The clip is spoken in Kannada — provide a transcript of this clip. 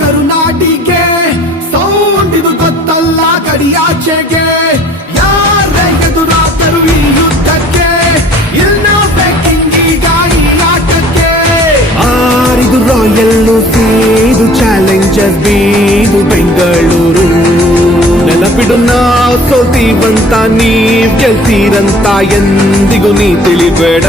ಕರುನಾಡಿಗೆ ಸೌಂಡ್ ಇದು ಗೊತ್ತಲ್ಲ ಗಡಿಯಾಚೆಗೆ ಯಾರೇ ಎದುರಾದರು ಈ ಯುದ್ಧಕ್ಕೆ ಇಲ್ಲ ಬೇಕಿಂಗೀಗ ಈ ಆಟಕ್ಕೆ ಆರಿದು ರಾಯಲ್ ಇದು ಚಾಲೆಂಜರ್ ಬೀದು ಬೆಂಗಳೂರು ನೆನಪಿಡು ನಾವು ಸೋಲ್ತೀವಂತ ನೀವ್ ಗೆಲ್ತೀರಂತ ಎಂದಿಗೂ ನೀ ತಿಳಿಬೇಡ